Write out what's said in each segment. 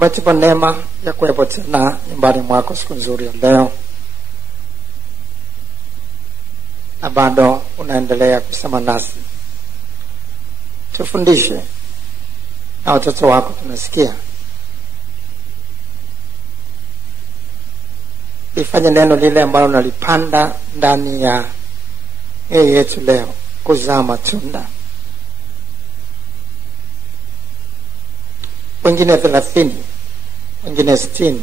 umetupa neema ya kuwepo tena nyumbani mwako siku nzuri ya leo, na bado unaendelea kusema nasi. Tufundishe, na watoto wako tunasikia. Ifanye neno lile ambalo nalipanda ndani ya yetu leo kuzaa matunda. Wengine 30, wengine 60,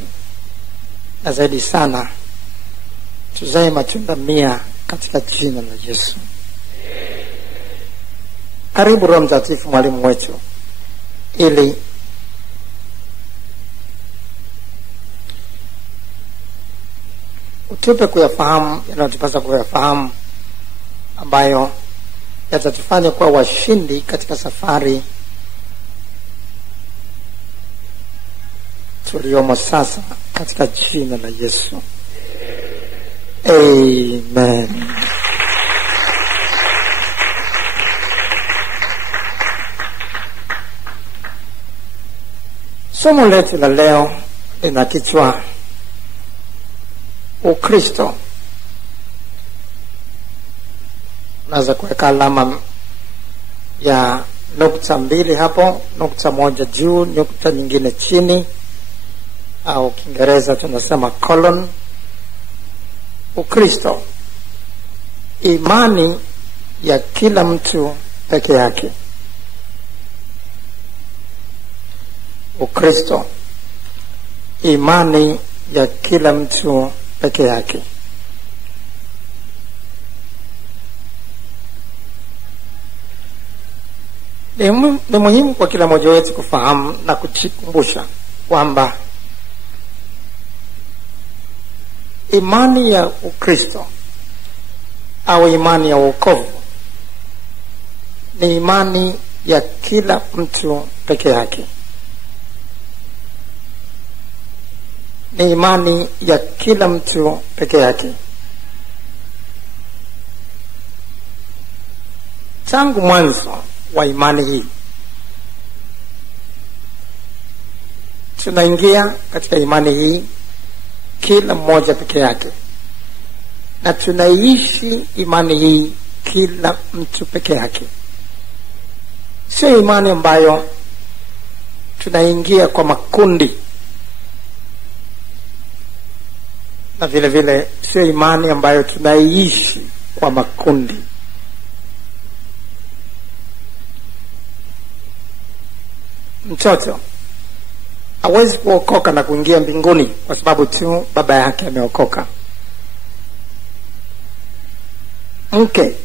na zaidi sana tuzae matunda 100 katika jina la Yesu. Karibu Roho Mtakatifu, mwalimu wetu, ili utupe kuyafahamu yanayotupasa kuyafahamu, ambayo yatatufanya kuwa washindi katika safari tuliomo sasa, katika jina la Yesu. Amen. Somo letu la leo lina kichwa Ukristo. Unaweza kuweka alama ya nukta 2 hapo, nukta 1 juu, nukta nyingine chini, au Kiingereza tunasema colon. Ukristo, imani ya kila mtu peke yake. Ukristo, imani ya kila mtu peke yake. Ni muhimu kwa kila mmoja wetu kufahamu na kujikumbusha kwamba imani ya Ukristo au imani ya wokovu ni imani ya kila mtu peke yake. Ni imani ya kila mtu peke yake. Tangu mwanzo wa imani hii, tunaingia katika imani hii kila mmoja peke yake, na tunaishi imani hii kila mtu peke yake. Sio imani ambayo tunaingia kwa makundi, na vile vile sio imani ambayo tunaishi kwa makundi. Mtoto hawezi kuokoka na kuingia mbinguni kwa sababu tu baba yake ameokoka. Mke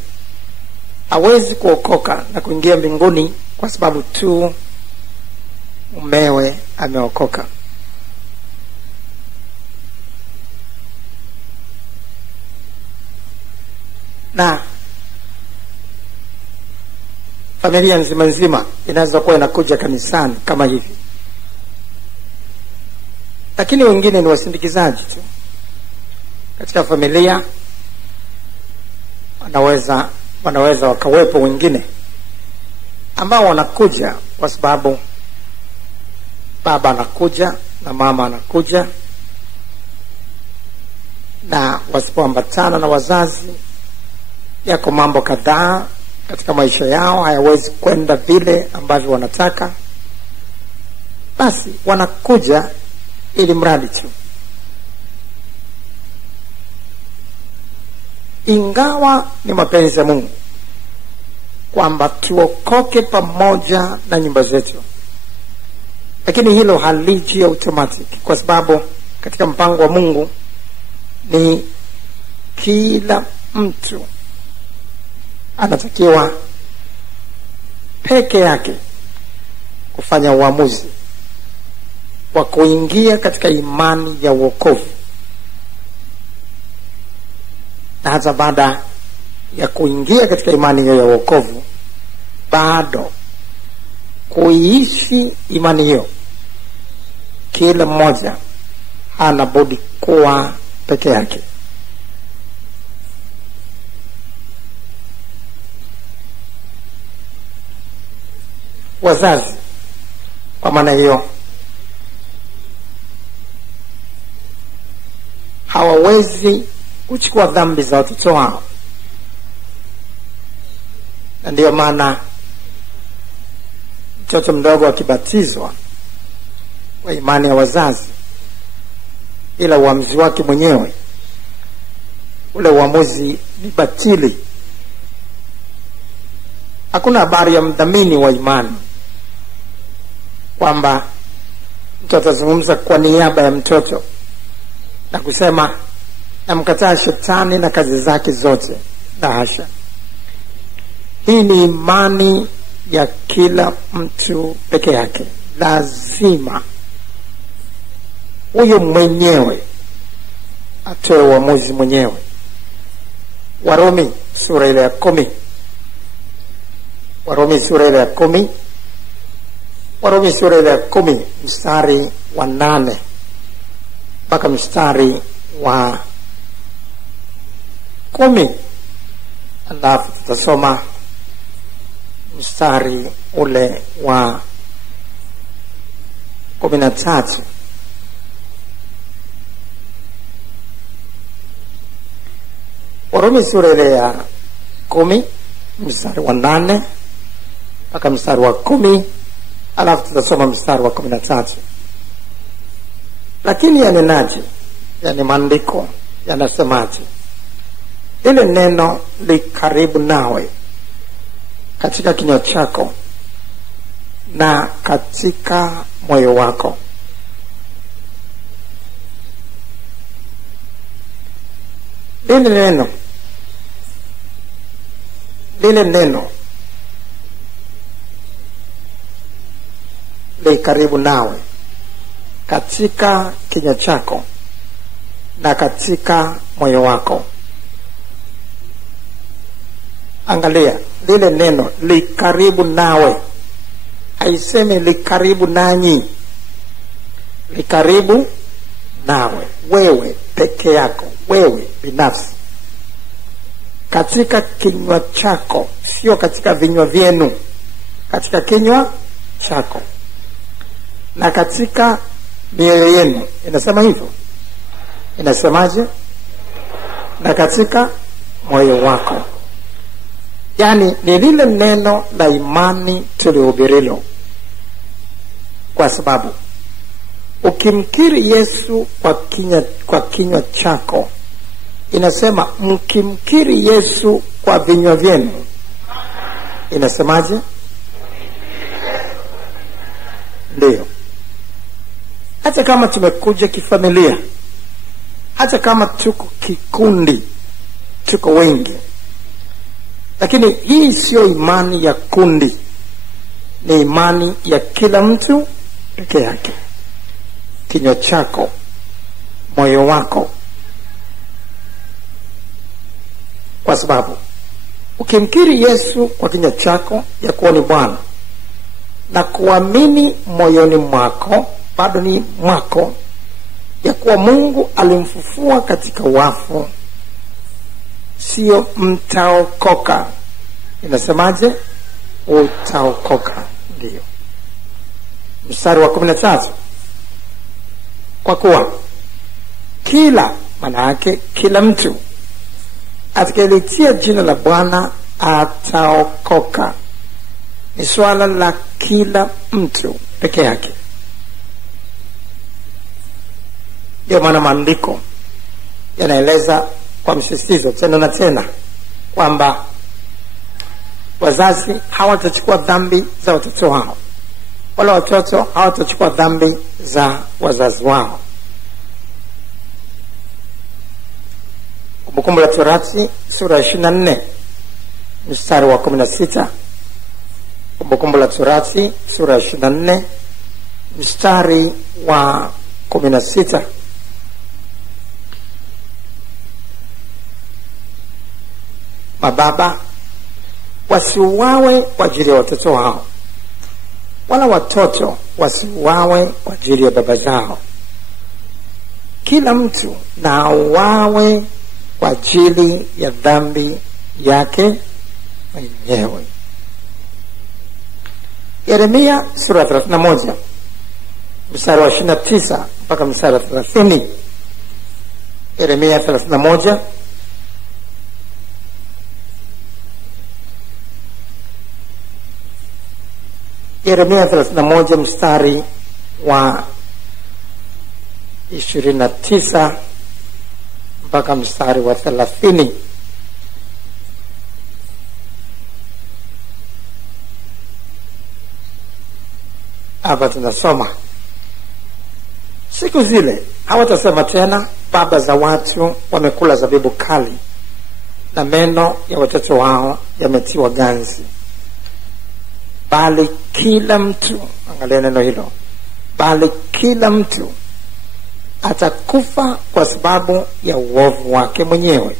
hawezi kuokoka na kuingia mbinguni kwa sababu tu mumewe ameokoka. Na familia nzima inaweza kuwa inakuja kanisani kama hivi, lakini wengine ni wasindikizaji tu. Katika familia wanaweza wakawepo wengine ambao wanakuja kwa sababu baba anakuja na mama anakuja, na wasipoambatana na wazazi, yako mambo kadhaa katika maisha yao hayawezi kwenda vile ambavyo wanataka, basi wanakuja ili mradi tu. Ingawa ni mapenzi ya Mungu kwamba tuokoke pamoja na nyumba zetu, lakini hilo haliji automatic, kwa sababu katika mpango wa Mungu ni kila mtu anatakiwa peke yake kufanya uamuzi wa kuingia katika imani ya wokovu, na hata baada ya kuingia katika imani hiyo ya wokovu, bado kuishi imani hiyo. Kila mmoja hana budi kuwa peke yake. Wazazi kwa maana hiyo hawawezi kuchukua dhambi za watoto wao. Na ndiyo maana mtoto mdogo akibatizwa kwa imani ya wazazi, ila uamuzi wake mwenyewe, ule uamuzi ni batili. Hakuna habari ya mdhamini wa imani kwamba mtu atazungumza kwa niaba ya mtoto na kusema namkataa shetani na kazi zake zote. La hasha. Hii ni imani ya kila mtu peke yake. Lazima huyo mwenyewe atoe uamuzi mwenyewe. Warumi sura ile ya 10. Warumi sura ile ya 10. Warumi sura ile ya 10 mstari wa 8 mpaka mstari wa 10. Alafu tutasoma mstari ule wa 13. Warumi sura ile ya 10 mstari wa 8 mpaka mstari wa 10. Alafu tutasoma mstari wa 13. Lakini yanenaje? Yani maandiko yanasemaje? Ile neno li karibu nawe, katika kinywa chako na katika moyo wako. Lile neno li karibu nawe, katika kinywa chako na katika moyo wako. Angalia, lile neno li karibu nawe, haisemi li karibu nanyi. Li karibu nawe, wewe peke yako, wewe binafsi. Katika kinywa chako, sio katika vinywa vyenu, katika kinywa chako na katika mioyo yenu. Inasema hivyo? Inasemaje? Na katika moyo wako. Yani ni lile neno la imani tulihubirilo. Kwa sababu ukimkiri Yesu kwa kinywa chako, inasema mkimkiri Yesu kwa vinywa vyenu. Inasemaje? Ndio. Hata kama tumekuja kifamilia, hata kama tuko kikundi, tuko wengi, lakini hii sio imani ya kundi, ni imani ya kila mtu peke yake. Kinywa chako, moyo wako. Kwa sababu ukimkiri Yesu kwa kinywa chako ya kuwa ni Bwana na kuamini moyoni mwako, bado ni mwako, ya kuwa Mungu alimfufua katika wafu, sio mtaokoka. Inasemaje? Utaokoka. Ndio. Mstari wa 13. Kwa kuwa kila, maana yake kila mtu atakayelitia jina la Bwana ataokoka. Ni swala la kila mtu peke yake. Ndio maana maandiko yanaeleza kwa msisitizo tena na tena kwamba wazazi hawatachukua dhambi za watoto wao, wala watoto hawatachukua dhambi za wazazi wao. Kumbukumbu la Torati sura ya 24 mstari wa 16. Kumbukumbu la Torati sura ya 24 mstari wa 16. Mababa wasiuawe kwa ajili ya watoto wao, wala watoto wasiuawe kwa ajili ya baba zao. Kila mtu na auawe kwa ajili ya dhambi yake mwenyewe. Yeremia sura ya 31 mstari wa 29 mpaka mstari wa 30. Yeremia 31. Yeremia 31 mstari wa 29 mpaka mstari wa 30. Hapa tunasoma, siku zile hawatasema tena, baba za watu wamekula zabibu kali na meno ya watoto wao yametiwa ganzi. Bali kila mtu, angalia neno hilo, bali kila mtu atakufa kwa sababu ya uovu wake mwenyewe.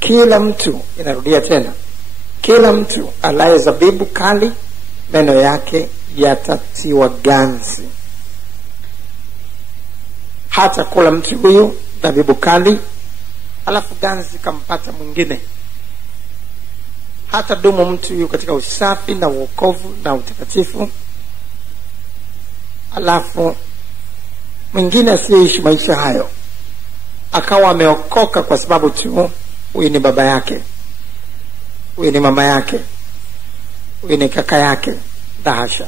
Kila mtu, inarudia tena, kila mtu alaye zabibu kali meno yake yatatiwa ganzi. Hata kula mtu huyu zabibu kali alafu ganzi kampata mwingine. Hata dumu mtu huyu katika usafi na wokovu na utakatifu, alafu mwingine asiyeishi maisha hayo akawa ameokoka kwa sababu tu huyu ni baba yake, huyu ni mama yake, huyu ni kaka yake. Dahasha.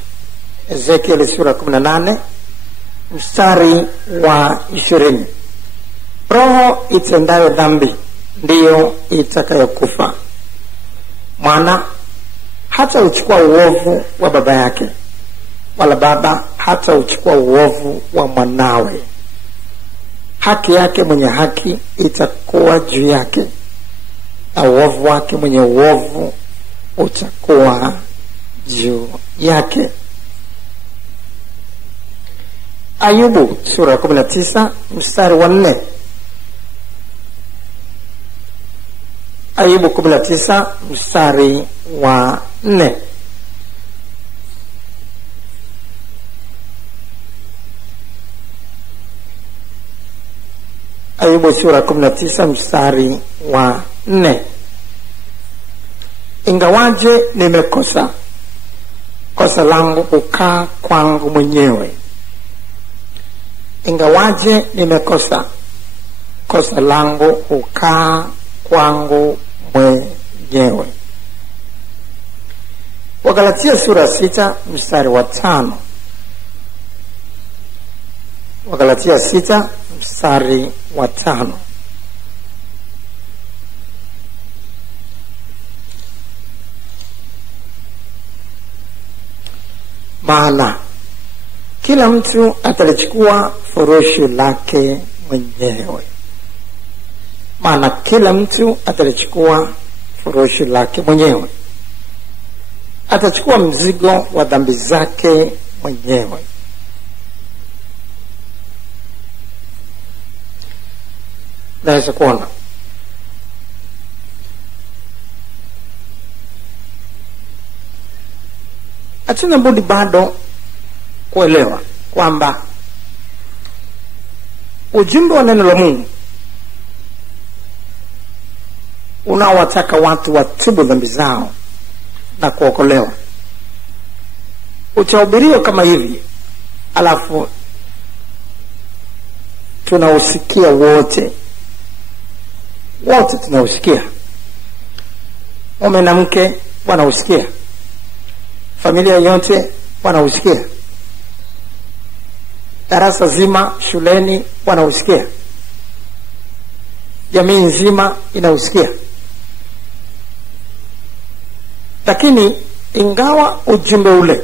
Ezekiel sura 18 mstari wa 20. Roho itendayo dhambi ndiyo itakayokufa. Mwana hata uchukua uovu wa baba yake, wala baba hata uchukua uovu wa mwanawe. Haki yake mwenye haki itakuwa juu yake, na uovu wake mwenye uovu utakuwa juu yake. Ayubu sura 19 mstari wa 4. Ayubu 19 mstari wa 4. Ayubu sura 19 mstari wa 4. Ingawaje nimekosa, kosa langu hukaa kwangu mwenyewe. Ingawaje nimekosa, kosa langu hukaa kwangu mwenyewe. Wagalatia sura 6 mstari wa 5. Wagalatia 6 mstari wa 5. Maana kila mtu atalichukua furushi lake mwenyewe. Maana kila mtu atalichukua furushi lake mwenyewe. Atachukua mzigo wa dhambi zake mwenyewe. Naweza kuona hatuna budi bado kuelewa kwamba ujumbe wa neno la Mungu unaowataka watu watubu dhambi zao na kuokolewa utahubiriwa kama hivi, alafu tunausikia wote tunausikia. Mume na mke wanausikia, familia yote wanausikia, darasa zima shuleni wanausikia, jamii nzima inausikia. Lakini ingawa ujumbe ule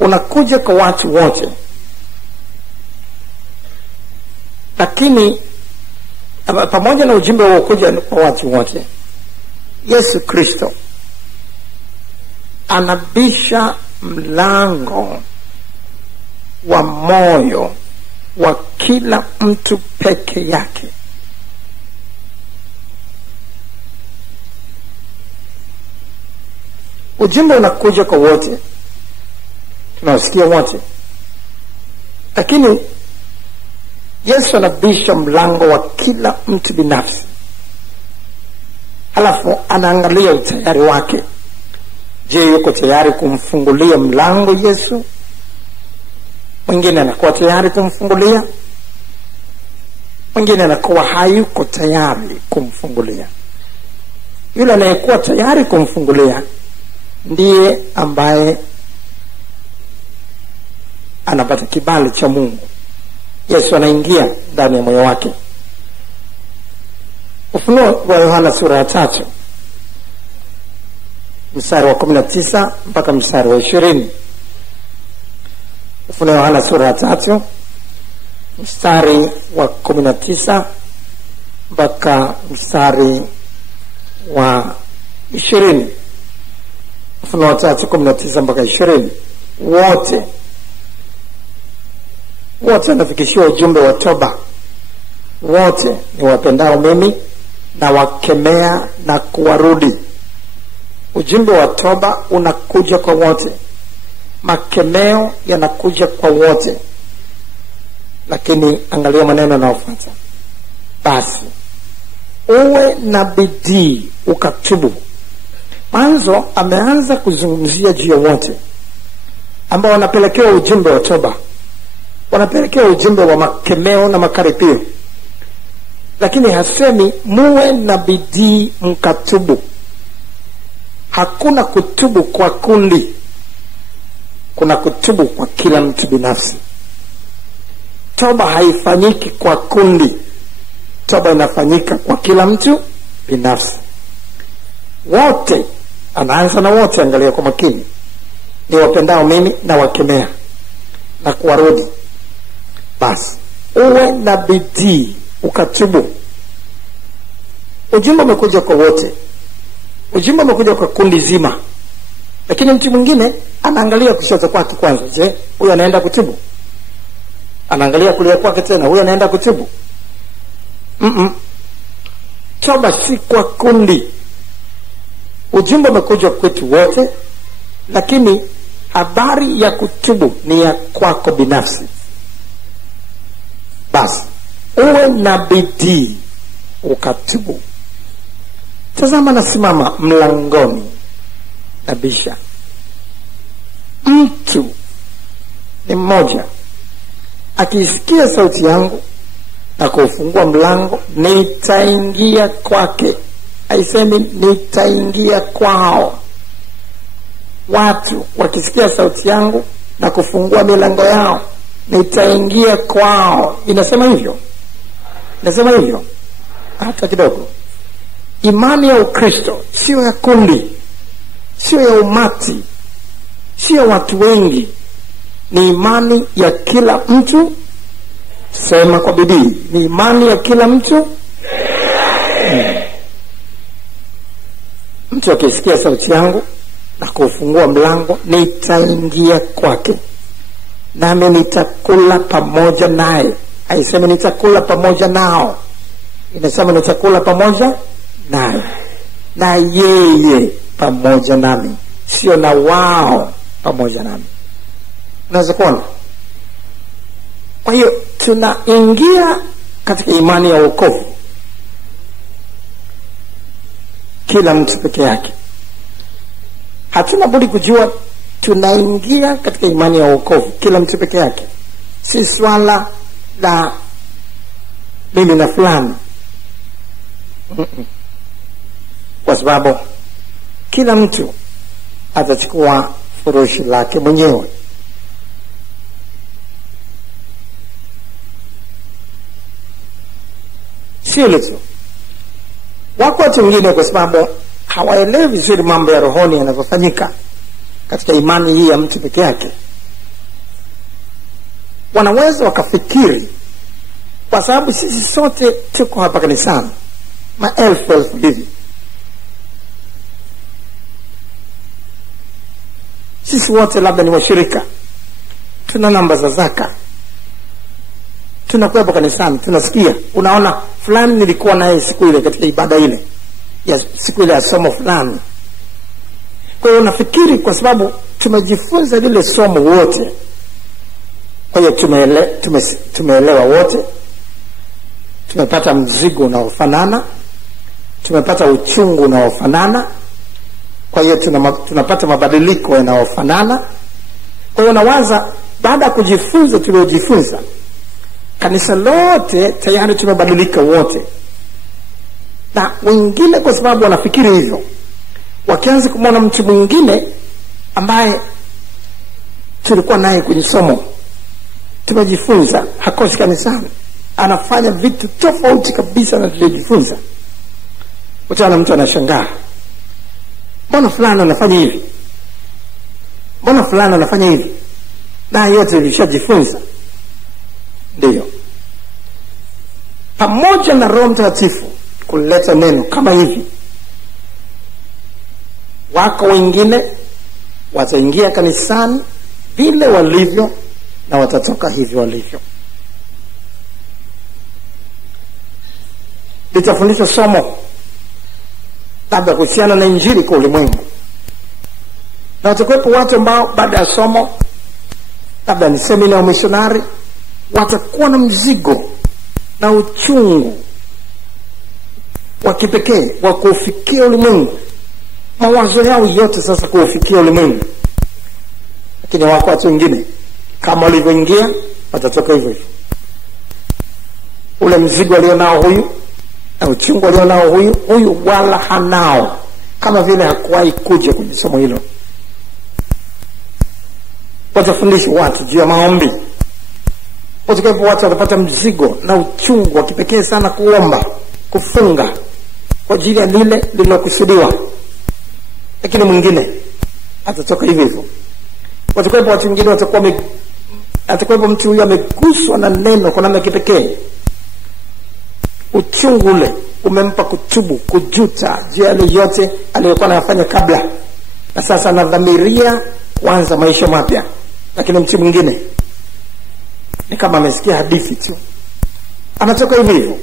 unakuja kwa watu wote, lakini pamoja na ujumbe huo kuja kwa watu wote, Yesu Kristo anabisha mlango wa moyo wa kila mtu peke yake. Ujumbe unakuja kwa wote, tunausikia wote, lakini Yesu anabisha mlango wa kila mtu binafsi. Halafu anaangalia utayari wake. Je, yuko tayari kumfungulia mlango Yesu? Mwingine anakuwa tayari kumfungulia, mwingine anakuwa hayuko tayari kumfungulia. Yule anayekuwa tayari kumfungulia ndiye ambaye anapata kibali cha Mungu. Yesu anaingia ndani ya moyo wake. Ufunuo wa Yohana sura ya 3 mstari wa 19 mpaka mstari wa 20. Ufunuo wa Yohana sura ya 3 mstari wa 19 mpaka mstari wa 20. Ufunuo wa 3:19 mpaka 20. Wote wanafikishiwa ujumbe wa toba. Wote ni wapendao mimi na wakemea na kuwarudi. Ujumbe wa toba unakuja kwa wote. Makemeo yanakuja kwa wote. Lakini angalia maneno yanayofuata. Basi uwe na bidii ukatubu. Mwanzo ameanza kuzungumzia juu ya wote ambao wanapelekewa ujumbe wa toba, wanapelekewa ujumbe wa makemeo na makaripio. Lakini hasemi muwe na bidii mkatubu. Hakuna kutubu kwa kundi, kuna kutubu kwa kila mtu binafsi. Toba haifanyiki kwa kundi, toba inafanyika kwa kila mtu binafsi. Wote, anaanza na wote, angalia kwa makini, ni wapendao mimi na wakemea na kuwarudi. Basi uwe na bidii ukatubu. Ujumbe umekuja kwa wote, ujumbe umekuja kwa kundi zima. Lakini mtu mwingine anaangalia kushoto kwake kwanza. Je, huyu anaenda kutubu? Anaangalia kulia kwake tena, huyu anaenda kutubu? Toba si kwa kundi. Ujumbe umekuja kwetu wote, lakini habari ya kutubu ni ya kwako binafsi. Basi uwe na bidii ukatubu. Tazama, nasimama mlangoni nabisha. Mtu ni mmoja akisikia sauti yangu na kufungua mlango, nitaingia kwake. Haisemi nitaingia kwao. Watu wakisikia sauti yangu na kufungua milango yao, nitaingia kwao. Inasema hivyo? Inasema hivyo? Hata kidogo. Imani ya Ukristo sio ya kundi, sio ya umati, sio watu wengi. Ni imani ya kila mtu. Sema kwa bidii, ni imani ya kila mtu. Mtu akisikia sauti yangu na kufungua mlango, nitaingia kwake, nami nitakula pamoja naye. Haisemi nitakula pamoja nao, inasema nitakula pamoja naye, na yeye pamoja nami, sio na wao pamoja nami. Unaweza kuona? Kwa hiyo tunaingia katika imani ya wokovu kila mtu peke yake. Hatuna budi kujua tunaingia katika imani ya wokovu kila mtu peke yake. Si swala la mimi na fulani. Kwa sababu kila mtu atachukua furushi lake mwenyewe. Sio tu wako watu wengine, kwa sababu hawaelewi vizuri mambo ya rohoni yanavyofanyika katika imani hii ya mtu peke yake, wanaweza wakafikiri kwa sababu sisi sote tuko hapa kanisani maelfu hivi, sisi wote labda ni washirika, tuna namba za zaka, tunakuwa hapa kanisani, tunasikia, unaona fulani nilikuwa naye siku ile katika ibada ile ya siku ile ya somo fulani. Kwa hiyo unafikiri kwa sababu tumejifunza lile somo wote, kwa hiyo tumeelewa wote, tumepata mzigo unaofanana, tumepata uchungu unaofanana, kwa hiyo tunapata mabadiliko yanayofanana. Kwa hiyo unawaza baada ya kujifunza tuliojifunza, kanisa lote tayari tumebadilika wote. Na wengine kwa sababu wanafikiri hivyo, wakianza kumwona mtu mwingine ambaye tulikuwa naye kwenye somo, tumejifunza, hakosi kanisani, anafanya vitu tofauti kabisa na tuliojifunza, utaona mtu anashangaa, mbona fulani anafanya hivi, mbona fulani anafanya hivi, na yote tulishajifunza. Ndiyo, pamoja na Roho Mtakatifu kuleta neno kama hivi, wako wengine wataingia kanisani vile walivyo na watatoka hivyo walivyo. Litafundishwa somo labda kuhusiana na injili kwa ulimwengu, na watakuwepo watu ambao baada ya somo, labda ni semina ya missionary, watakuwa na mzigo na uchungu wa kipekee wa kufikia ulimwengu. Mawazo yao yote sasa kufikia ulimwengu. Lakini wako watu wengine kama walivyoingia watatoka hivyo hivyo. Ule mzigo alionao huyu na uchungu alionao huyu wala hanao, kama vile hakuwahi kuja kwenye somo hilo. Watafundisha watu juu ya maombi. Watu watapata mzigo na uchungu wa kipekee sana kuomba, kufunga kwa ajili ya lile lililokusudiwa. Lakini mwingine atatoka hivyo hivyo. Watu wengine atakuwa mtu huyu ameguswa na neno kwa namna kipekee. Uchungu ule umempa kutubu, kujuta juu ya yale yote aliyokuwa anafanya kabla, na sasa anadhamiria kuanza maisha mapya. Lakini mtu mwingine ni kama amesikia hadithi tu, anatoka hivyo hivyo.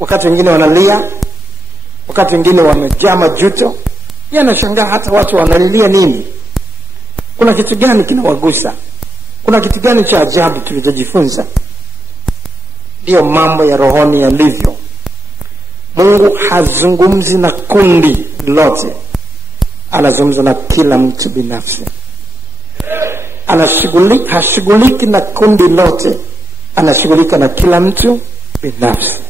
Wakati wengine wanalia, wakati wengine wamejaa majuto. Yeye anashangaa hata watu wanalilia nini? Kuna kitu gani kinawagusa? Kuna kitu gani cha ajabu tulichojifunza? Ndio mambo ya rohoni yalivyo. Mungu hazungumzi na kundi lote, anazungumza na kila mtu binafsi. Hashughuliki na kundi lote, anashughulika na kila mtu binafsi.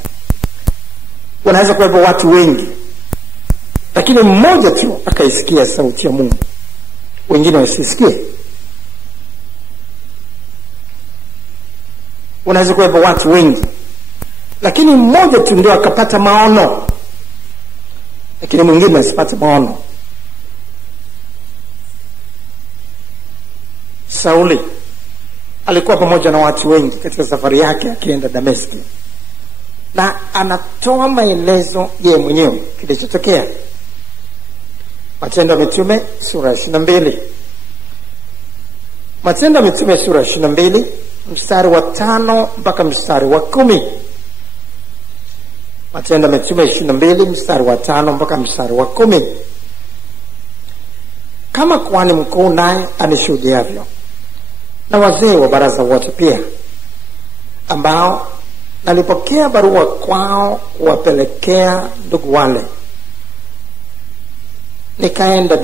Wanaweza kuwepo watu wengi, lakini mmoja tu akaisikia sauti ya Mungu, wengine wasisikie. Unaweza kuwepo watu wengi, lakini mmoja tu ndio akapata maono, lakini mwingine asipate maono. Sauli alikuwa pamoja na watu wengi katika safari yake akienda Dameski, na anatoa maelezo yeye mwenyewe kilichotokea. Matendo ya Mitume sura 22. Matendo ya Mitume sura 22 mstari wa 5 mpaka mstari wa 10. Matendo ya Mitume 22 mstari wa 5 mpaka mstari wa 10. Kama kuhani mkuu naye anishuhudiavyo, na wazee wa baraza wote pia, ambao nalipokea barua kwao kuwapelekea ndugu wale, nikaenda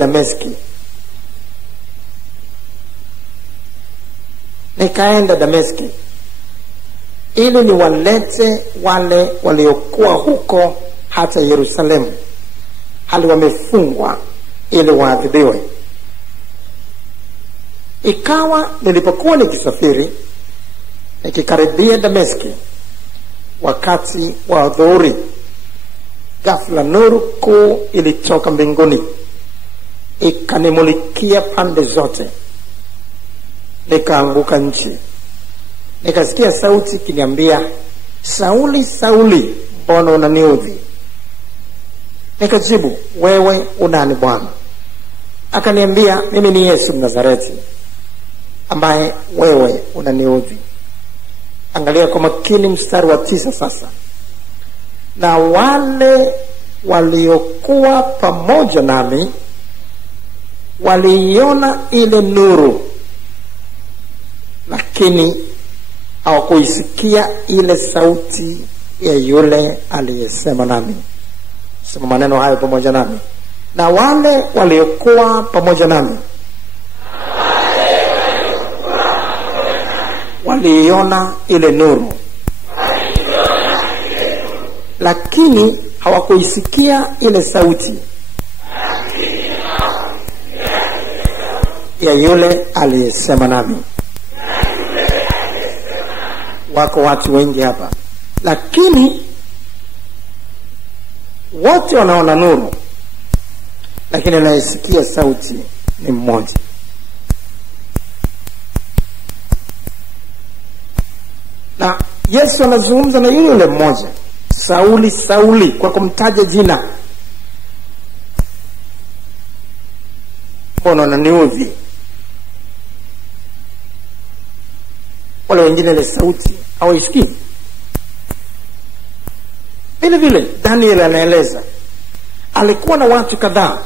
Dameski ili niwalete wale waliokuwa huko hata Yerusalemu, hali wamefungwa ili waadhibiwe. Ikawa nilipokuwa nikisafiri, nikikaribia Dameski wakati wa dhuhuri, ghafla nuru kuu ilitoka mbinguni ikanimulikia pande zote. Nikaanguka nchi, nikasikia sauti ikiniambia, Sauli, Sauli, mbona unaniudhi? Nikajibu, wewe unani Bwana? Akaniambia, mimi ni Yesu Mnazareti ambaye wewe unaniudhi. Angalia kwa makini mstari wa 9 sasa. Na wale waliokuwa pamoja nami waliiona ile nuru, lakini hawakuisikia ile sauti ya yule aliyesema nami. Sema maneno hayo pamoja nami. Na wale waliokuwa pamoja nami waliiona ile nuru, lakini hawakuisikia ile sauti ya yule aliyesema nami. Wako watu wengi hapa, lakini wote wanaona nuru, lakini anayesikia sauti ni mmoja. Na Yesu anazungumza na yule mmoja, Sauli, Sauli, kwa kumtaja jina. Mbona unaniudhi? Wale wengine ile sauti hawaisikii. Vile vile Daniel anaeleza alikuwa na watu kadhaa,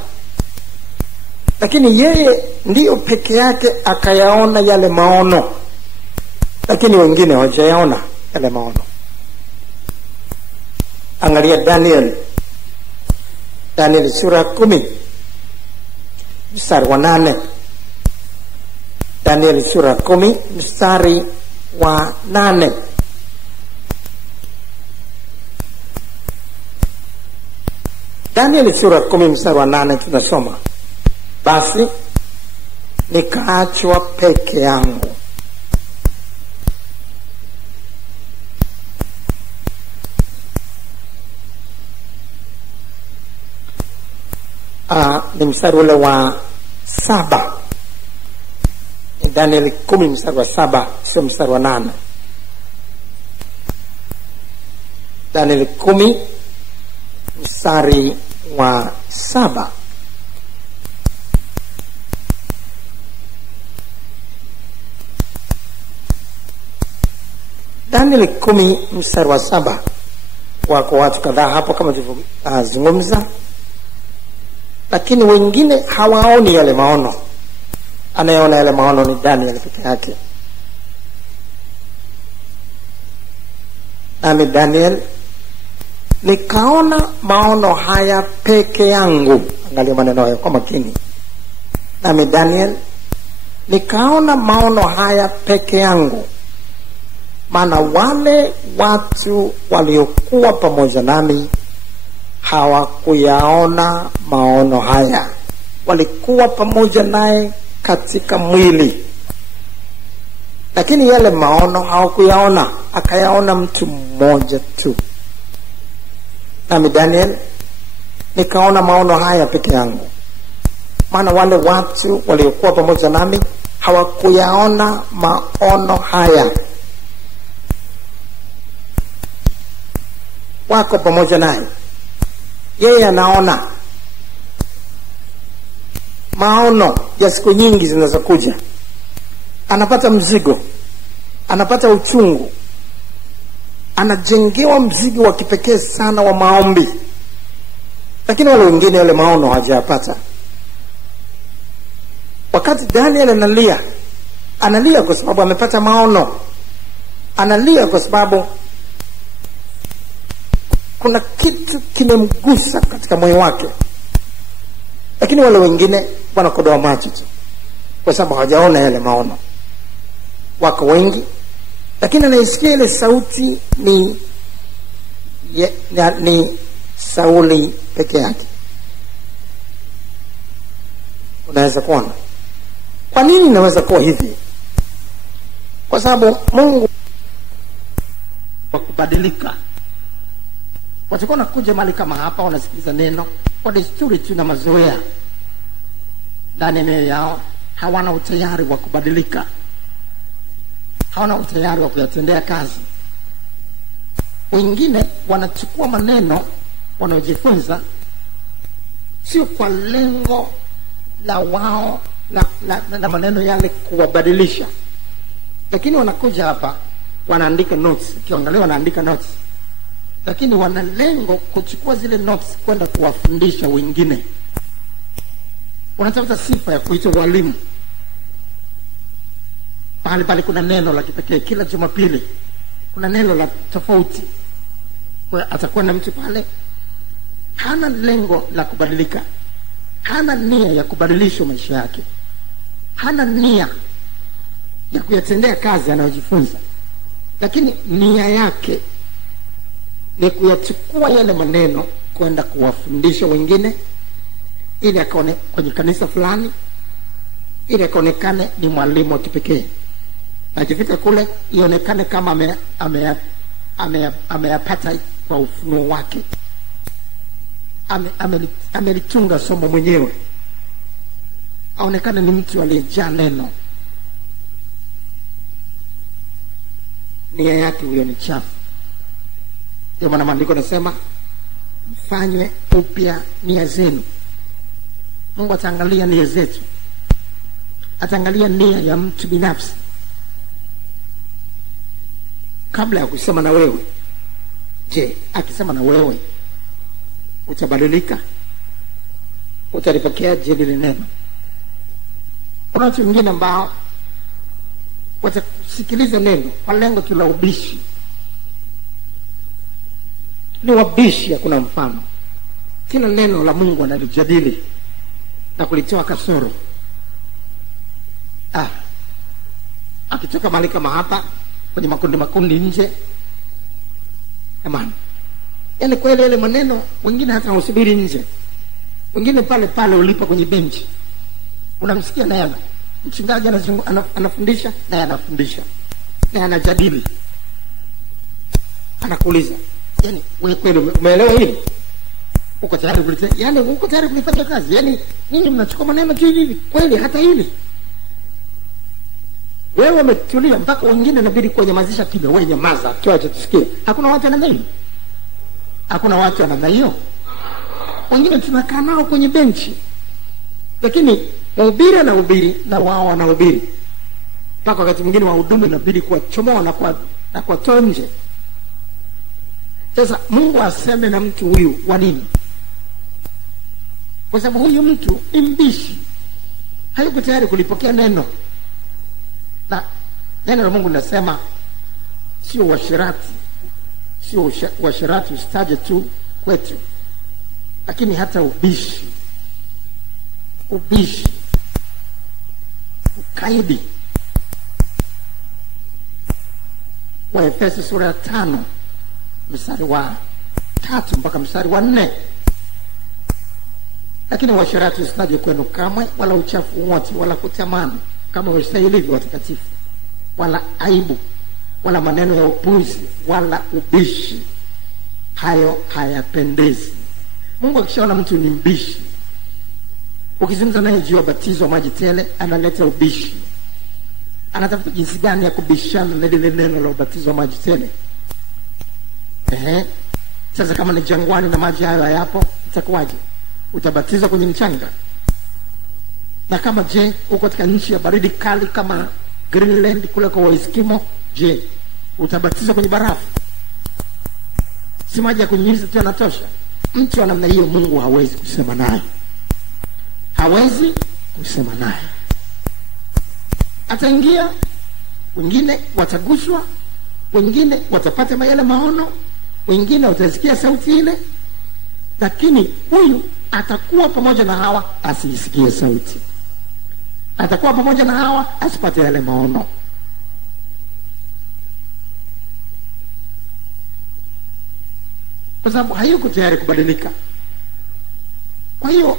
lakini yeye ndiyo peke yake akayaona yale maono, lakini wengine hawajayaona yale maono. Angalia Daniel sura 10 mstari wa 8. Daniel sura 10 mstari wa 8. Daniel sura 10 mstari wa 8 tunasoma, basi nikaachwa peke yangu ni mstari ule wa 7. Daniel 10 mstari wa 7, sio mstari wa 8. Daniel 10 mstari wa 7. Daniel 10 mstari wa 7. Wako watu kadhaa hapo kama tulivyozungumza, lakini wengine hawaoni yale maono. Anayeona yale maono ni Daniel peke yake. Nami Daniel nikaona maono haya peke yangu. Angalia maneno hayo kwa makini. Nami Daniel nikaona maono haya peke yangu, maana wale watu waliokuwa pamoja nami hawakuyaona maono haya. Walikuwa pamoja naye katika mwili, lakini yale maono hawakuyaona. Akayaona mtu mmoja tu. Nami Daniel nikaona maono haya peke yangu, maana wale watu waliokuwa pamoja nami hawakuyaona maono haya. Wako pamoja naye, yeye anaona maono ya siku nyingi zinazokuja. Anapata mzigo, anapata uchungu, anajengewa mzigo wa kipekee sana wa maombi, lakini wale wengine wale maono hawajapata. Wakati Daniel analia kwa sababu amepata maono, analia kwa sababu kuna kitu kimemgusa katika moyo wake, lakini wale wengine wanakodoa macho tu kwa sababu hawajaona yale maono. Wako wengi, lakini anaisikia ile sauti ni Sauli peke yake. Unaweza kuona kwa nini inaweza kuwa hivi? Kwa sababu Mungu wa kubadilika. Watakuwa nakuja mahali kama hapa, wanasikiliza neno kwa desturi tu na mazoea, ndani ya mioyo yao hawana utayari wa kubadilika, hawana utayari wa kuyatendea kazi. Wengine wanachukua maneno wanaojifunza sio kwa lengo la wao la maneno yale kuwabadilisha, lakini wanakuja hapa wanaandika notes. Ukiangalia wanaandika notes, lakini wana lengo kuchukua zile notes kwenda kuwafundisha wengine. Wanatafuta sifa ya kuitwa walimu. Pale kuna neno la kipekee kila Jumapili, kuna neno la tofauti. Kwa atakuwa na mtu pale hana lengo la kubadilika, hana nia ya kubadilisha maisha yake, hana nia ya kuyatendea kazi anayojifunza. lakini nia yake ni kuyachukua yale maneno kwenda kuwafundisha wengine, ili akaone kwenye kanisa fulani, ili akaonekane ni mwalimu wa kipekee. Akifika kule ionekane kama ameyapata kwa ufunuo wake, amelitunga somo mwenyewe, aonekane ni mtu aliyejaa neno. Nia yake huyo ni chafu. Ndio maana maandiko nasema mfanywe upya nia zenu. Mungu ataangalia nia zetu, ataangalia nia ya mtu binafsi kabla ya kusema na wewe. Je, akisema na wewe utabadilika? Utalipokea je lile neno? Kuna watu wengine ambao watasikiliza neno kwa lengo tu la ubishi. Ni wabishi, hakuna mfano. Kila neno la Mungu analijadili na kulitoa kasoro. Akitoka mahali kama hapa kwenye makundi nje, amani. Yaani kweli ile maneno wengine hata usubiri nje. Wengine pale ulipo kwenye benchi unamsikia naye mchungaji anafundisha, naye anafundisha, naye anajadili, anakuuliza, yaani wewe kweli umeelewa hili? Uko tayari kulifanya? Yaani uko tayari kulifanya kazi? Yaani ninyi mnachukua maneno tu hivi kweli hata hili? Wewe umetulia mpaka wengine inabidi kunyamazisha kidogo. Wewe nyamaza, tuache tusikie. Hakuna watu wanadai? Hakuna watu wanadai hiyo? Wengine tunakaa nao kwenye benchi, lakini mhubiri anahubiri na wao wanahubiri. Mpaka wakati mwingine wahudumu inabidi kuwachomoa na kuwatoa nje. Sasa Mungu aseme na mtu huyu wa nini? Kwa sababu huyu mtu ni mbishi, hayuko tayari kulipokea neno. Na neno la Mungu linasema sio uasherati, sio uasherati usitaje tu kwetu, lakini hata ubishi, ukaidi. Waefeso sura ya 5 mstari wa 3 mpaka mstari wa 4. Lakini uasherati usitaje kwenu kamwe, wala uchafu wote, wala kutamani kama ustahili watakatifu, wala aibu, wala maneno ya upuzi, wala ubishi. Hayo hayapendezi. Mungu akishaona mtu ni mbishi, ukizungumza naye juu ya batizo wa maji tele, analeta ubishi. Anatafuta jinsi gani ya kubishana na lile neno la ubatizo wa maji tele. Sasa kama ni jangwani na maji hayo hayapo, itakuwaje? Utabatizwa kwenye mchanga? Na kama je, uko katika nchi ya baridi kali kama Greenland kule kwa Eskimo, je, utabatizwa kwenye barafu? Si maji ya kunyunyiza tu yanatosha? Mtu wa namna hiyo Mungu hawezi kusema naye. Hawezi kusema naye. Ataingia, wengine wataguswa, wengine watapata yale maono, wengine watasikia sauti ile, lakini huyu atakuwa pamoja na hawa asisikie sauti. Atakuwa pamoja na hawa asipate yale maono. Kwa sababu hayuko tayari kubadilika. Kwa hiyo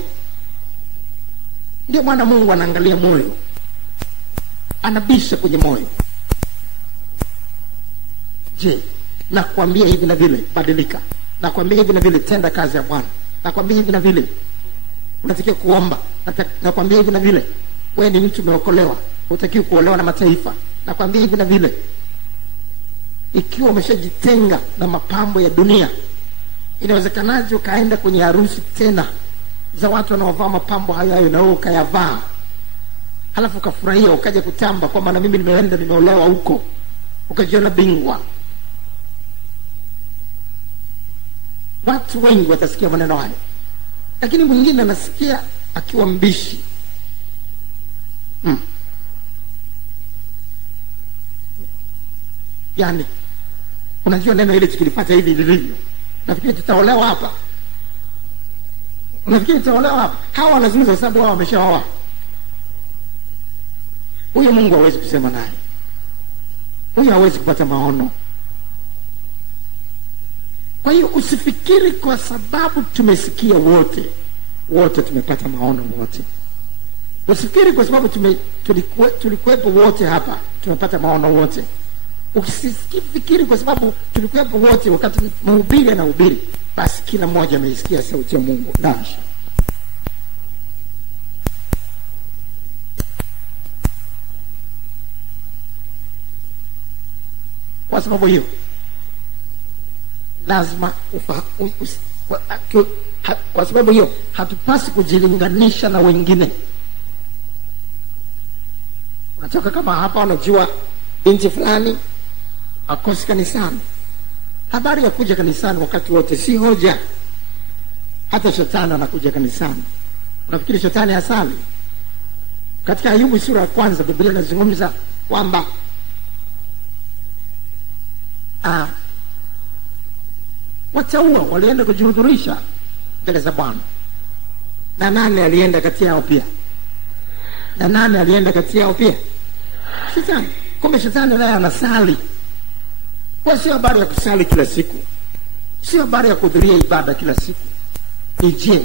ndio maana Mungu anaangalia moyo, anabisha kwenye moyo. Je, nakwambia hivi na vile, badilika. Nakwambia hivi na vile, tenda kazi ya Bwana. Nakwambia hivi na vile, unatakiwa kuomba. Nakwambia hivi na vile, wewe ni mtu umeokolewa, hutakiwi kuolewa na mataifa. Nakwambia hivi na vile. Ikiwa umeshajitenga na mapambo ya dunia, inawezekanaje ukaenda kwenye harusi tena za watu wanaovaa mapambo hayo na wewe ukayavaa, halafu ukafurahia, ukaja kutamba kwa maana mimi nimeenda nimeolewa huko, ukajiona bingwa? Watu wengi watasikia maneno hayo, lakini mwingine anasikia akiwa mbishi. Yaani unajua neno ile tukilipata hivi lilivyo, nafikiri tutaolewa hapa. Unafikiri tutaolewa hapa? Hawa wanazungumza sababu wao wameshaoa. Huyo Mungu hawezi kusema naye. huyo hawezi kupata maono. Kwa hiyo usifikiri kwa sababu tumesikia wote tumepata maono wote. Usifikiri kwa sababu tulikuwepo wote hapa tumepata maono wote. Usifikiri kwa sababu tulikuwepo wote wakati mhubiri anahubiri basi kila mmoja ameisikia sauti ya Mungu. Dasha. Kwa sababu hiyo lazima kwa sababu hiyo hatupasi kujilinganisha na wengine. Unatoka kama hapa unajua binti fulani akosi kanisani. Habari ya kuja kanisani wakati wote si hoja. Hata shetani anakuja kanisani. Unafikiri shetani asali? Katika Ayubu sura ya 1 Biblia inazungumza kwamba wateua walienda kujihudhurisha mbele za Bwana. Na nani alienda kati yao pia? Shetani. Kumbe shetani naye anasali. Kwa sio habari ya kusali kila siku. Sio habari ya kuhudhuria ibada kila siku. Je,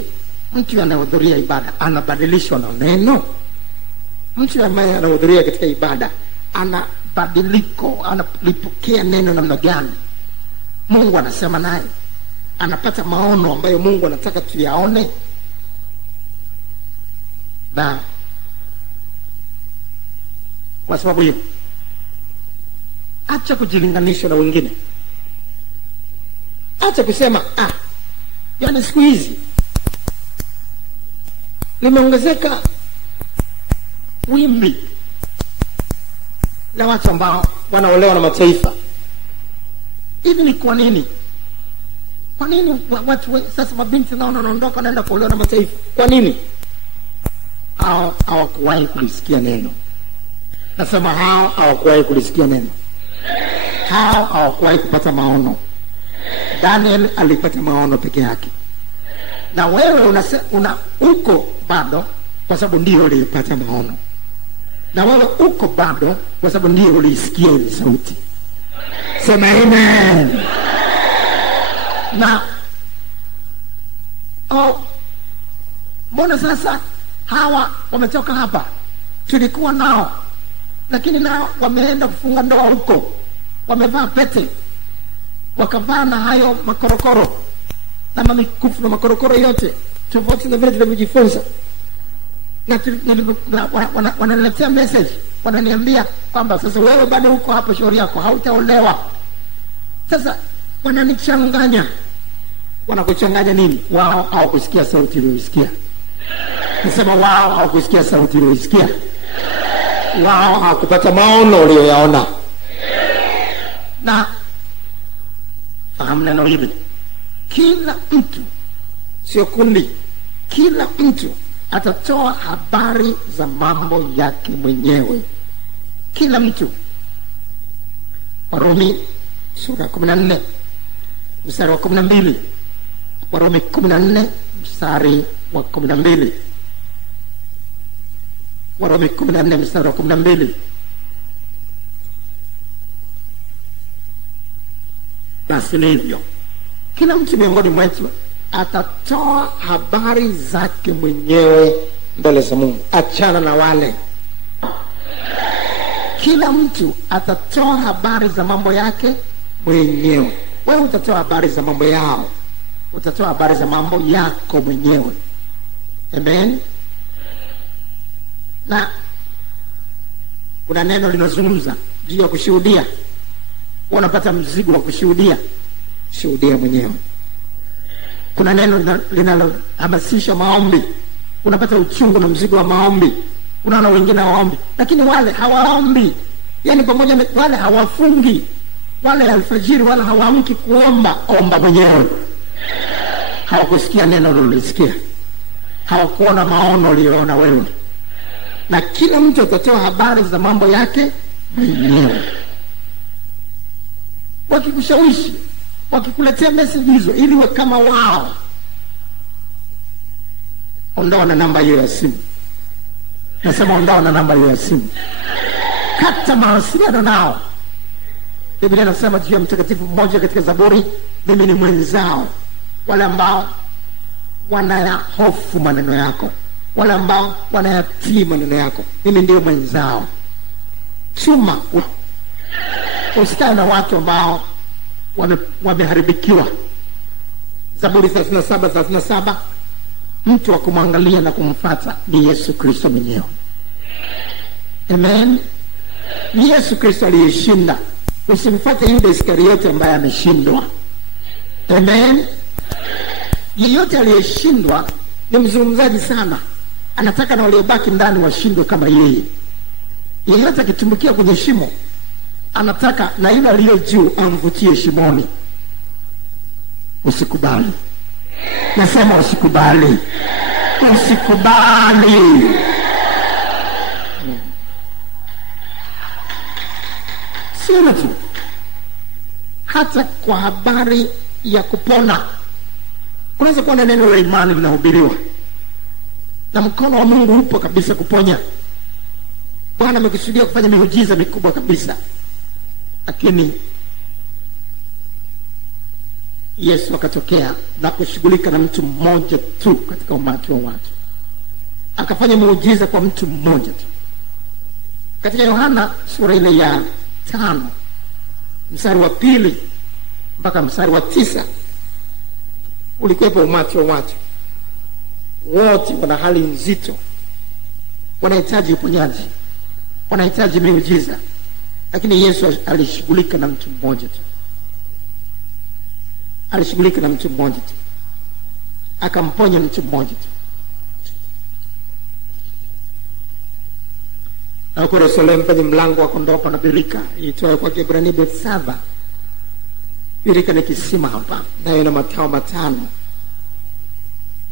mtu anayehudhuria ibada anabadilishwa na neno? Mtu ambaye anahudhuria katika ibada analipokea neno namna gani? Mungu anasema naye, anapata maono ambayo Mungu anataka tuyaone. Na kwa sababu hiyo acha kujilinganisha na wengine. Acha kusema yani siku hizi limeongezeka wimbi la watu ambao wanaolewa na mataifa. Hivi ni kwa nini? Kwa nini watu sasa mabinti nao wanaondoka naenda kuolewa na mataifa? Kwa nini? Hawakuwahi kulisikia neno. Nasema hawakuwahi kulisikia neno. Hawakuwahi kupata maono. Daniel alipata maono peke yake. Na wewe uko bado kwa sababu ndio ulipata maono. Na wewe uko bado kwa sababu ndio ulisikia ile sauti. Sema amen. Na mbona sasa hawa wametoka hapa? Tulikuwa nao lakini nao wameenda kufunga ndoa huko. Wamevaa pete, wakavaa na hayo makorokoro na mamikufu na makorokoro yote tofauti na vile tulivyojifunza. Na wananiletea message, wananiambia kwamba sasa wewe bado uko hapa, shauri yako, hautaolewa. Sasa wananichanganya. Wanakuchanganya nini? Wao hawakusikia sauti uliyosikia. Nasema wao hawakusikia sauti uliyosikia. Wao hawakupata maono uliyoyaona. Na fahamu neno hili, kila mtu, sio kundi, kila mtu atatoa habari za mambo yake mwenyewe. Kila mtu. Warumi sura 14 mstari wa 12. Warumi 14 mstari wa 12. Warumi 14 mstari wa 12. Basi hivyo kila mtu miongoni mwetu atatoa habari zake mwenyewe mbele za Mungu. Achana na wale. Kila mtu atatoa habari za mambo yake mwenyewe. Wewe utatoa habari za mambo yao. Utatoa habari za mambo yako mwenyewe. Amen. Na kuna neno linazungumza juu ya kushuhudia. Unapata mzigo wa kushuhudia. Shuhudia mwenyewe. Kuna neno linalohamasisha maombi. Unapata uchungu na mzigo wa maombi. Unaona wengine hawaombi, lakini wale hawaombi. Yaani pamoja na wale hawafungi, wale alfajiri wala hawaamki kuomba. Omba mwenyewe. Hawakusikia neno ulilosikia. Hawakuona maono uliyoona wewe. Na kila mtu atatoa habari za mambo yake mwenyewe. Wakikushawishi, wakikuletea message hizo ili we kama wao, ondoa na namba hiyo ya simu. Nasema ondoa na namba hiyo ya simu. Kata mawasiliano nao. Biblia inasema juu ya mtakatifu mmoja katika Zaburi, mimi ni mwenzao, wale ambao wanayahofu maneno yako, wale ambao wanayatii maneno yako, mimi ndio mwenzao. Chuma usikae na watu ambao wameharibikiwa. Zaburi 37:37, mtu wa kumwangalia na kumfuata ni Yesu Kristo mwenyewe. Amen. Ni Yesu Kristo aliyeshinda. Usimfuate Yuda Iskariote ambaye ameshindwa. Amen. Yeyote aliyeshindwa ni mzungumzaji sana, anataka na waliobaki ndani washindwe kama yeye. Yeyote akitumbukia kwenye shimo, anataka na yule aliye juu amvutie shimoni. Usikubali. Nasema usikubali. Usikubali. Sio tu hata kwa habari ya kupona, unaweza kuwa na neno la imani linahubiriwa na mkono wa Mungu upo kabisa kuponya. Bwana amekusudia kufanya miujiza mikubwa kabisa, lakini Yesu akatokea na kushughulika na mtu mmoja tu katika umati wa watu. Akafanya muujiza kwa mtu mmoja tu. Katika Yohana sura ile ya 5 mstari wa 2 mpaka mstari wa 9, ulikuwepo umati wa watu wote wana hali nzito, wanahitaji uponyaji, wanahitaji miujiza, lakini Yesu alishughulika na mtu mmoja tu. Alishughulika na mtu mmoja tu, akamponya mtu mmoja tu. Na huko Yerusalemu penye mlango wa kondoo pana birika iitwayo kwa Kiebrania Bethesda. Birika ni kisima hapa, nayo ina matao 5.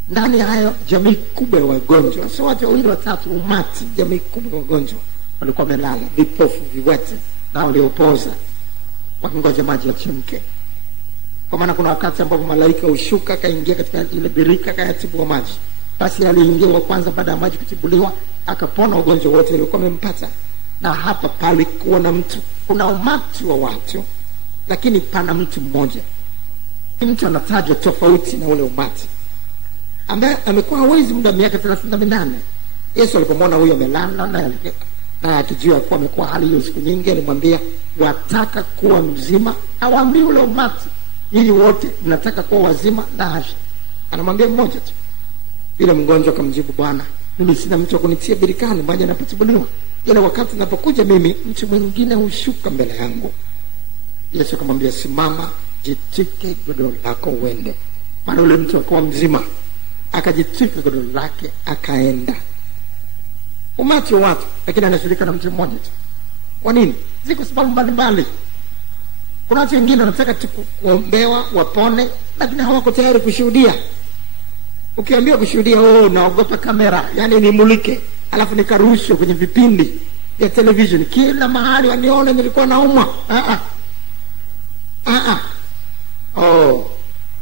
Ndani ya hayo jamii kubwa ya wagonjwa, sio watu wawili watatu, umati, jamii kubwa ya wagonjwa walikuwa wamelala, vipofu, viwete na waliopoza, wakingoja maji yachemke. Kwa maana kuna wakati ambapo malaika hushuka kaingia katika ile birika kayatibu maji. Basi aliingia wa kwanza baada ya maji kutibuliwa, akapona ugonjwa wote uliokuwa umempata. Na hapa palikuwa na mtu, kuna umati wa watu, lakini pana mtu mmoja. Mtu anatajwa tofauti na ule umati, ambaye amekuwa hawezi muda miaka 38. Yesu alipomwona huyo amelala na akijua kuwa amekuwa hali hiyo siku nyingi, alimwambia, wataka kuwa mzima? Awaambie ule umati, nyinyi wote mnataka kuwa wazima? Na hasha. Anamwambia mmoja tu. Yule mgonjwa akamjibu, Bwana, mimi sina mtu wa kunitia birikani maji yanapotibuliwa. Yule wakati ninapokuja mimi, mtu mwingine hushuka mbele yangu. Yesu akamwambia, simama, jitwike godoro lako uende. Maana yule mtu akawa mzima, akajitwika godoro lake akaenda. Umati wa watu, lakini anashirika na mtu mmoja tu. Kwa nini? Ziko sababu mbalimbali. Kuna watu wengine wanataka tu kuombewa wapone, lakini hawako tayari kushuhudia. Ukiambia kushuhudia, naogopa kamera, yani nimulike, alafu nikarushwe kwenye vipindi vya television kila mahali wanione nilikuwa naumwa.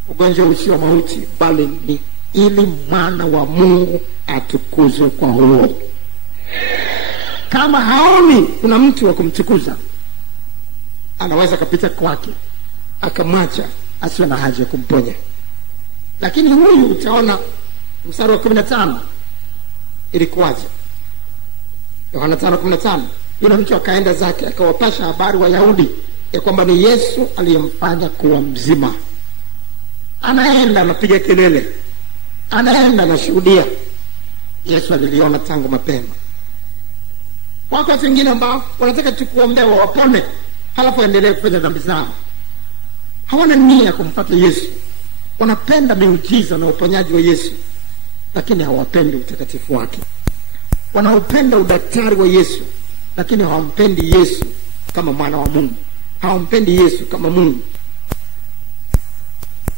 Ugonjwa usio mauti, bali ni ili mwana wa Mungu atukuzwe kwa huo. Kama haoni kuna mtu wa kumtukuza, anaweza kapita kwake akamwacha, asiwe na haja ya kumponya. Lakini huyu utaona mstari wa 15 ilikuwaje? Yohana 5:15, yule mtu akaenda zake akawapasha habari Wayahudi ya kwamba ni Yesu aliyemfanya kuwa mzima. Anaenda anapiga kelele, anaenda anashuhudia. Yesu aliliona tangu mapema. Wako watu wengine ambao wanataka tu kuombewa wapone, halafu endelee kufanya dhambi zao. Hawana nia ya kumfuata Yesu. Wanapenda miujiza na uponyaji wa Yesu, lakini hawapendi utakatifu wake. Wanaupenda udaktari wa Yesu, lakini hawampendi Yesu kama mwana wa Mungu. Hawampendi Yesu kama Mungu.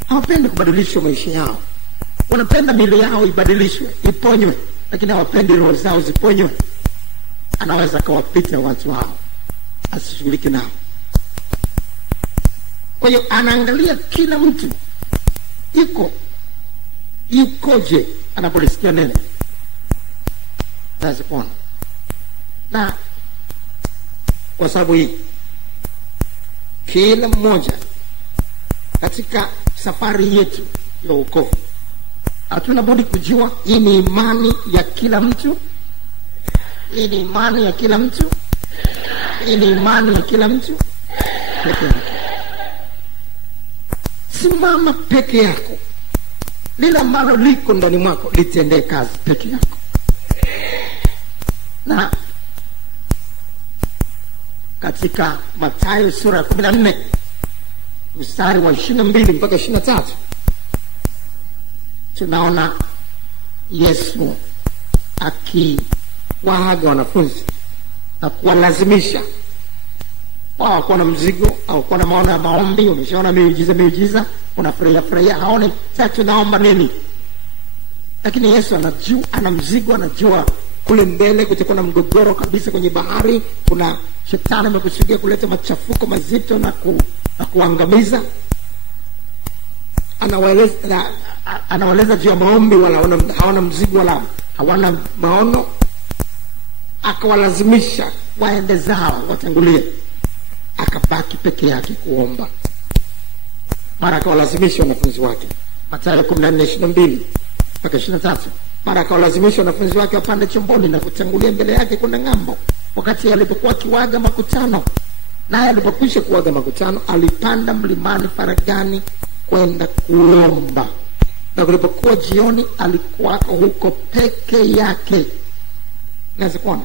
Hawapendi kubadilisha maisha yao. Wanapenda miili yao ibadilishwe, iponywe, lakini hawapendi roho zao ziponywe. Anaweza kawapita watu hao, asishughulike nao. Kwa hiyo anaangalia kila mtu ikoje anapolisikia neno. Naweza kuona. Na kwa sababu hii kila mmoja katika safari yetu ya wokovu hatuna budi kujua hii ni imani ya kila mtu. Hii ni imani ya kila mtu. Hii ni imani ya kila mtu peke yake. Simama peke yako. Lile ambalo liko ndani mwako litendee kazi peke yako. Na katika Mathayo sura ya 14 mstari wa 22 mpaka 23 tunaona Yesu akiwaaga wanafunzi na kuwalazimisha wao kuwa na mzigo au kuwa na maono ya maombi. Umeshaona miujiza, unafurahia haone sasa tunaomba nini. Lakini Yesu anajua, ana mzigo, anajua kule mbele kutakuwa na mgogoro kabisa kwenye bahari. Kuna shetani amekusudia kuleta machafuko mazito na kuangamiza. Anawaeleza juu ya maombi, wala hawana mzigo wala hawana maono. Akawalazimisha waende zao, watangulie. Akabaki peke yake kuomba. Mara akawalazimisha wanafunzi wake. Mathayo 14:22 mpaka 23. Mara akawalazimisha wanafunzi wake wapande chomboni na kutangulia mbele yake kwenda ng'ambo. Wakati alipokuwa akiwaga makutano, naye alipokwisha kuwaga makutano, alipanda mlimani faragani kwenda kuomba. Na kulipokuwa jioni, alikuwa huko peke yake. Naweza kuona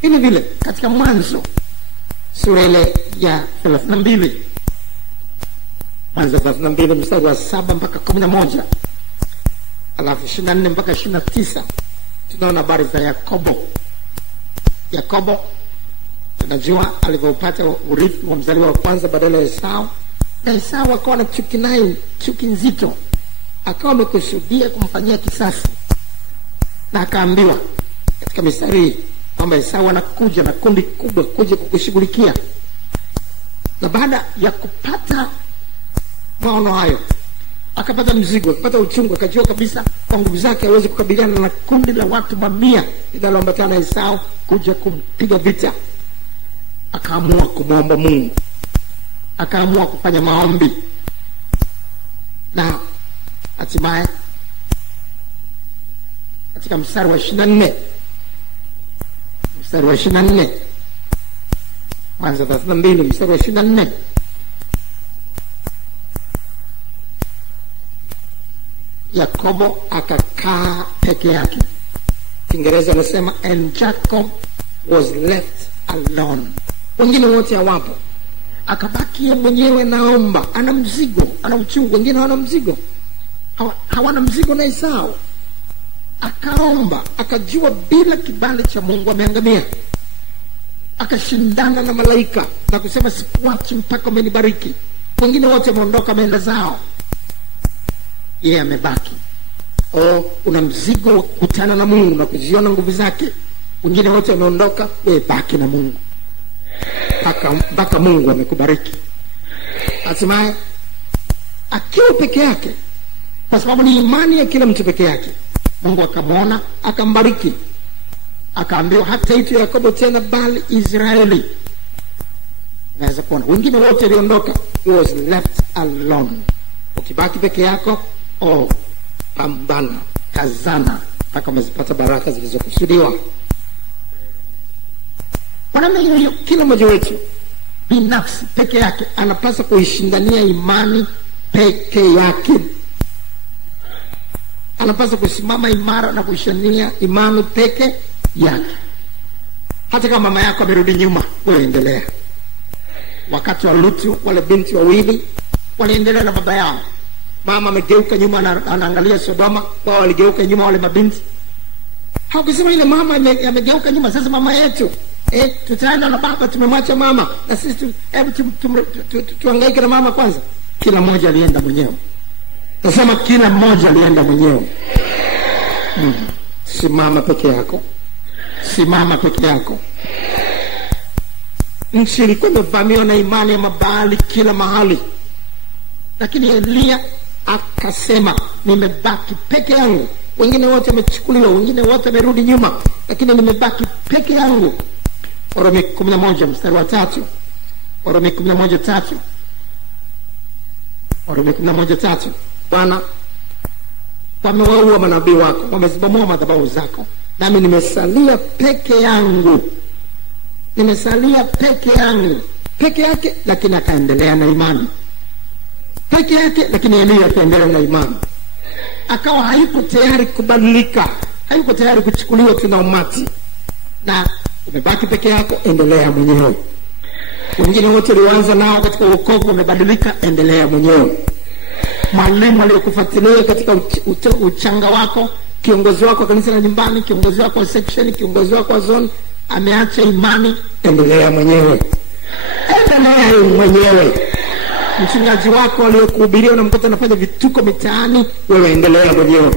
hivi vile katika Mwanzo sura ile ya 32, Mwanzo 32 mstari wa 7 mpaka 11, alafu 24 mpaka 29 tunaona habari za Yakobo. Tunajua alivyopata urithi wa mzaliwa wa kwanza badala ya Esau. Na Esau akawa na chuki naye, chuki nzito. Akawa amekusudia kumfanyia kisasi. Na akaambiwa katika mistari kwamba Esau anakuja na kundi kubwa kuja kukushughulikia. Na baada ya kupata maono hayo, akapata mzigo, akapata uchungu, akajua kabisa kwa nguvu zake hawezi kukabiliana na kundi la watu mamia linaloambatana na Esau kuja kumpiga vita. Akaamua kumwomba Mungu. Akaamua kufanya maombi. Na hatimaye katika mstari wa 24, Mwanzo 32 mstari wa 24, Yakobo akakaa peke yake. Kiingereza anasema and Jacob was left alone. Wengine wote hawapo. Akabaki mwenyewe naomba. Ana mzigo, ana uchungu. Wengine hawana mzigo. Hawana mzigo na Esau. Akaomba, akajua bila kibali cha Mungu ameangamia. Akashindana na malaika na kusema sikuachi mpaka umenibariki. Wengine wote wameondoka wameenda zao. Yeye amebaki. Una mzigo wa kukutana na Mungu na kujiona nguvu zake. Wengine wote wameondoka, wewe baki na Mungu. Mpaka Mungu amekubariki. Hatimaye akiwa peke yake, kwa sababu ni imani ya kila mtu peke yake, Mungu akamwona, akambariki. Akaambiwa hata itu Yakobo tena bali Israeli. Naweza kuona wengine wote waliondoka. He was left alone. Ukibaki peke yako, pambana, kazana mpaka umezipata baraka zilizokusudiwa. Kwa namna hiyo, kila mmoja wetu binafsi peke yake anapaswa kuishindania imani peke yake. Anapaswa kusimama imara na kuishindania imani peke yake. Hata kama mama yako amerudi nyuma, wewe endelea. Wakati wa Lutu, wale binti wawili waliendelea na baba yao. Mama amegeuka nyuma, anaangalia Sodoma, wao waligeuka nyuma wale mabinti. Hawakusema ile mama amegeuka nyuma, sasa mama yetu tutaenda na baba, tumemwacha mama na sisi tuhangaike na mama kwanza. Kila mmoja alienda mwenyewe. Nasema kila mmoja alienda mwenyewe. Simama peke yako. Simama peke yako. Nchi ilikuwa imevamiwa na imani ya Mabaali kila mahali. Lakini Elia akasema nimebaki peke yangu. Wengine wote wamechukuliwa, wengine wote wamerudi nyuma, lakini nimebaki peke yangu. Warumi 11 mstari wa 3. Warumi 11:3. Warumi 11:3. Bwana, wamewaua manabii wako, wamezibomoa madhabahu zako, nami nimesalia peke yangu. Nimesalia peke yangu. Peke yake, lakini akaendelea na imani. Peke yake, lakini Elia akaendelea na imani. Akawa hayuko tayari kubadilika, hayuko tayari kuchukuliwa tena umati. Na umebaki peke yako, endelea mwenyewe. Wengine wote walioanza nao katika wokovu wamebadilika, endelea mwenyewe. Mwalimu aliyekufuatilia katika uchanga wako, kiongozi wako wa kanisa la nyumbani, kiongozi wako wa section, kiongozi wako wa zone, ameacha imani, endelea mwenyewe. Endelea mwenyewe. Mchungaji wako aliyekuhubiria na mkuta anafanya vituko mitaani, wewe endelea mwenyewe.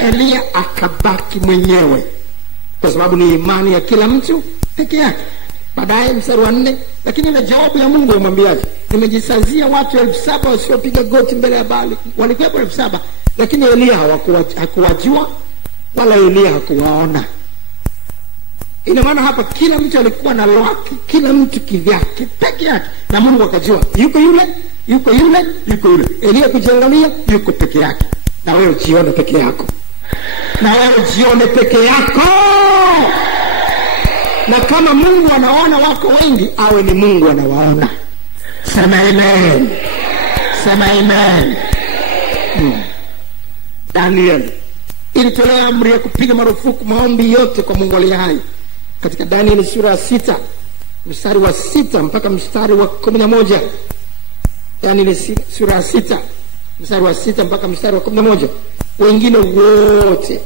Elia akabaki mwenyewe, kwa sababu ni imani ya kila mtu peke yake. Baadaye mstari wa 4, lakini ile jawabu ya Mungu imwambiaje? Nimejisazia watu 7,000 wasiopiga goti mbele ya Baali. Walikuwepo 7,000, lakini Elia hakuwajua wala Elia hakuwaona. Ina maana hapa kila mtu alikuwa na lwake, kila mtu kivyake peke yake, na Mungu akajua yuko yule, yuko yule, yuko yule. Elia kujiangalia, yuko peke yake. Na wewe jione peke yako. Na wewe jione peke yako. Na kama Mungu anaona wako wengi, awe ni Mungu anawaona. Sema amen. Sema amen. Daniel ilitolea amri ya kupiga marufuku maombi yote kwa Mungu aliye hai. Katika Daniel sura 6 mstari wa 6 mpaka mstari wa 11. Daniel sura 6 mstari wa 6 mpaka mstari wa 11. Wengine wote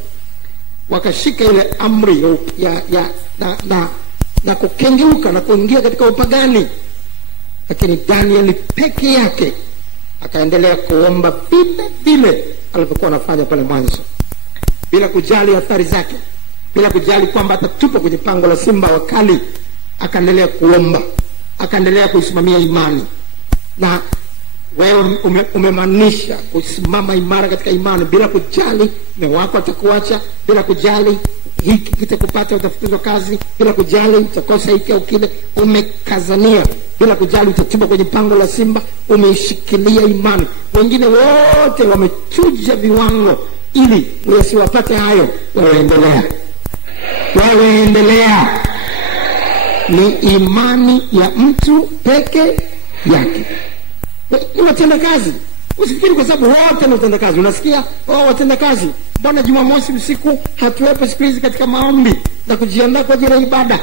wakashika ile amri na kukengeuka na kuingia katika upagani, lakini Daniel peke yake akaendelea kuomba vile vile alivyokuwa anafanya pale mwanzo, bila kujali athari zake, bila kujali kwamba atatupa kwenye pango la simba wakali. Akaendelea kuomba, akaendelea kuisimamia imani. Na wewe umemaanisha kusimama imara katika imani, bila kujali mume wako atakuacha, bila kujali hiki kitakupata, utafutwa kazi, bila kujali utakosa hiki au kile. Umekazania bila kujali utatupa kwenye pango la simba. Umeishikilia imani. Wengine wote wamechuja viwango ili wasiwapate hayo. Wewe endelea. Wewe endelea. Ni imani ya mtu peke yake. Ni watenda kazi. Usifikiri kwa sababu wote ni watenda kazi. Unasikia, watenda kazi, mbona Jumamosi usiku hatuwepo siku hizi katika maombi na kujiandaa kwa ajili ya ibada?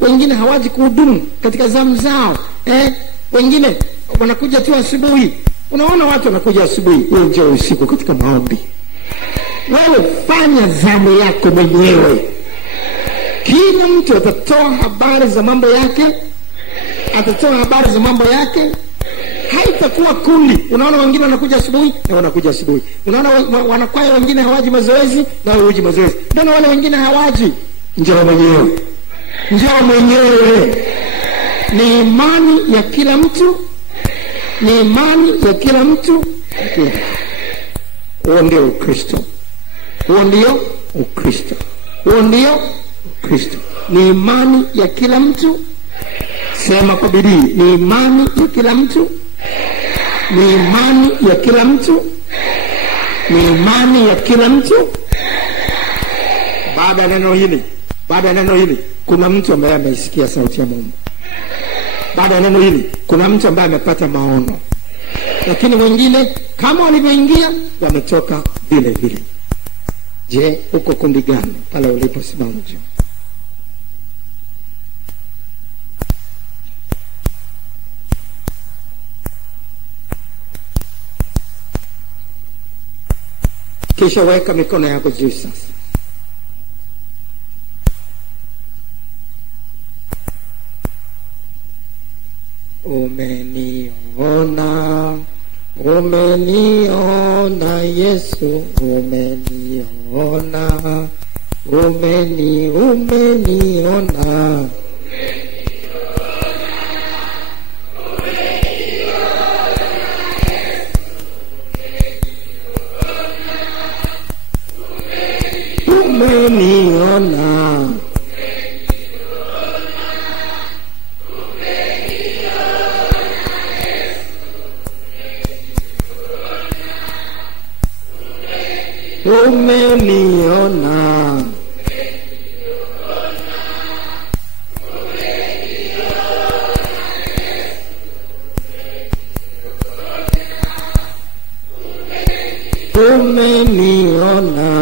Wengine hawaji kuhudumu katika zamu zao. Wengine wanakuja tu asubuhi. Unaona watu wanakuja asubuhi, wewe njoo usiku katika maombi. Wewe fanya zamu yako mwenyewe. Kila mtu atatoa habari za mambo yake, atatoa habari za mambo yake. Haitakuwa kundi. Unaona wengine wanakuja asubuhi na wanakuja asubuhi. Unaona wanakwaya wengine hawaji mazoezi na huji mazoezi. Ndio wale wengine hawaji. Njoo mwenyewe. Njoo mwenyewe. Ni imani ya kila mtu. Ni imani ya kila mtu. Huo ndio Ukristo. Huo ndio Ukristo. Huo ndio Ukristo. Ni imani ya kila mtu. Sema kwa bidii, ni imani ya kila mtu. Ni imani ya kila mtu. Ni imani ya kila mtu. Baada ya neno hili, kuna mtu ambaye ameisikia sauti ya Mungu. Baada ya neno hili, kuna mtu ambaye amepata maono. Lakini wengine kama walivyoingia wametoka vile vile. Je, uko kundi gani pale uliposimama juu? Kisha weka mikono yako juu sasa. Umeniona, umeniona Yesu, umeniona, umeniona. Umeniona. umeniona, umeniona,